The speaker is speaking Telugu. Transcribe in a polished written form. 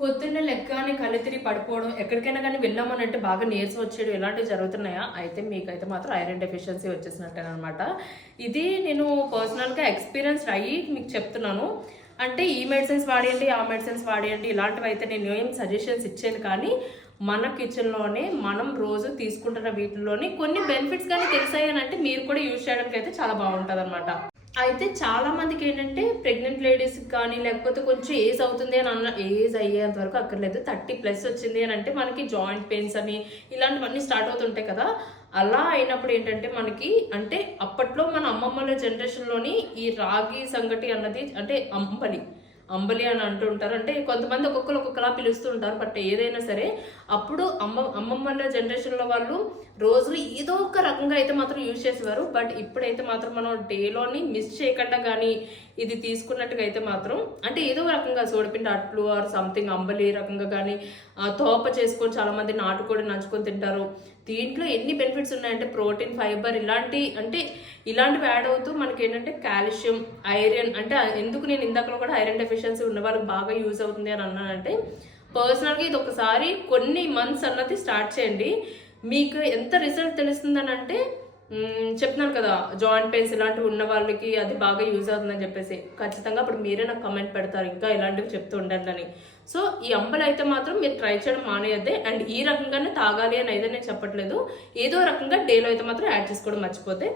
పొద్దున్నే లెగ్గానే కళ్ళు తిరిగి పడిపోవడం, ఎక్కడికైనా కానీ వెళ్ళామని అంటే బాగా నీరసం వచ్చేయడం ఇలాంటివి జరుగుతున్నాయా? అయితే మీకైతే మాత్రం ఐరన్ డెఫిషియన్సీ వచ్చేసినట్టేనమాట. ఇది నేను పర్సనల్‌గా ఎక్స్‌పీరియన్స్డ్ అయ్యి మీకు చెప్తున్నాను. అంటే ఈ మెడిసిన్స్ వాడేయండి, ఆ మెడిసిన్స్ వాడేయండి ఇలాంటివైతే నేను ఏం సజెషన్స్ ఇచ్చాను కానీ, మన కిచెన్‌లోనే మనం రోజు తీసుకుంటున్న వీటిల్లోని కొన్ని బెనిఫిట్స్ గానీ తెలిసాయనంటే మీరు కూడా యూజ్ చేయడానికైతే చాలా బావుంటదనమాట. అయితే చాలా మందికి ఏంటంటే ప్రెగ్నెంట్ లేడీస్కి కానీ లేకపోతే కొంచెం ఏజ్ అవుతుంది అని ఏజ్ అయ్యేంత వరకు అక్కర్లేదు 30+ వచ్చింది అని అంటే మనకి జాయింట్ పెయిన్స్ అని ఇలాంటివన్నీ స్టార్ట్ అవుతుంటాయి కదా. అలా అయినప్పుడు ఏంటంటే మనకి అంటే అప్పట్లో మన అమ్మమ్మల జనరేషన్లోని ఈ రాగి సంగటి అన్నది అంటే అంబలి అని అంటుంటారు. అంటే కొంతమంది ఒక్కొక్కలా పిలుస్తూ ఉంటారు. బట్ ఏదైనా సరే అప్పుడు అమ్మమ్మల జనరేషన్లో వాళ్ళు రోజులు ఏదో ఒక రకంగా అయితే మాత్రం యూజ్ చేసేవారు. బట్ ఇప్పుడైతే మాత్రం మనం డేలోని మిస్ చేయకుండా కానీ ఇది తీసుకున్నట్టుగా అయితే మాత్రం అంటే ఏదో రకంగా సోడిపిండి అట్లు ఆర్ సంథింగ్ అంబలి రకంగా కానీ తోప చేసుకొని చాలా మంది నాటుకోడి నంచుకొని తింటారు. దీంట్లో ఎన్ని బెనిఫిట్స్ ఉన్నాయంటే ప్రోటీన్, ఫైబర్ ఇలాంటివి యాడ్ అవుతూ మనకి ఏంటంటే కాల్షియం, ఐరన్ అంటే ఎందుకు నేను ఇందాకలో కూడా ఐరన్ డెఫిషియన్సీ ఉన్న వాళ్ళకి బాగా యూజ్ అవుతుంది అని అన్నానంటే పర్సనల్గా ఇది ఒకసారి కొన్ని మంత్స్ అన్నది స్టార్ట్ చేయండి. మీకు ఎంత రిజల్ట్ తెలుస్తుందని అంటే చెప్తున్నాను కదా జాయింట్ పెయిన్స్ ఇలాంటివి ఉన్న వాళ్ళకి అది బాగా యూజ్ అవుతుందని చెప్పేసి ఖచ్చితంగా అప్పుడు మీరే నాకు కమెంట్ పెడతారు ఇంకా ఇలాంటివి చెప్తూ ఉండండి అని. సో ఈ అంబలి అయితే మాత్రం మీరు ట్రై చేయడం మానేయద్దే. అండ్ ఈ రకంగానే తాగాలి అని అయితే నేను చెప్పట్లేదు. ఏదో రకంగా డేలో అయితే మాత్రం యాడ్ చేసుకోవడం మర్చిపోతే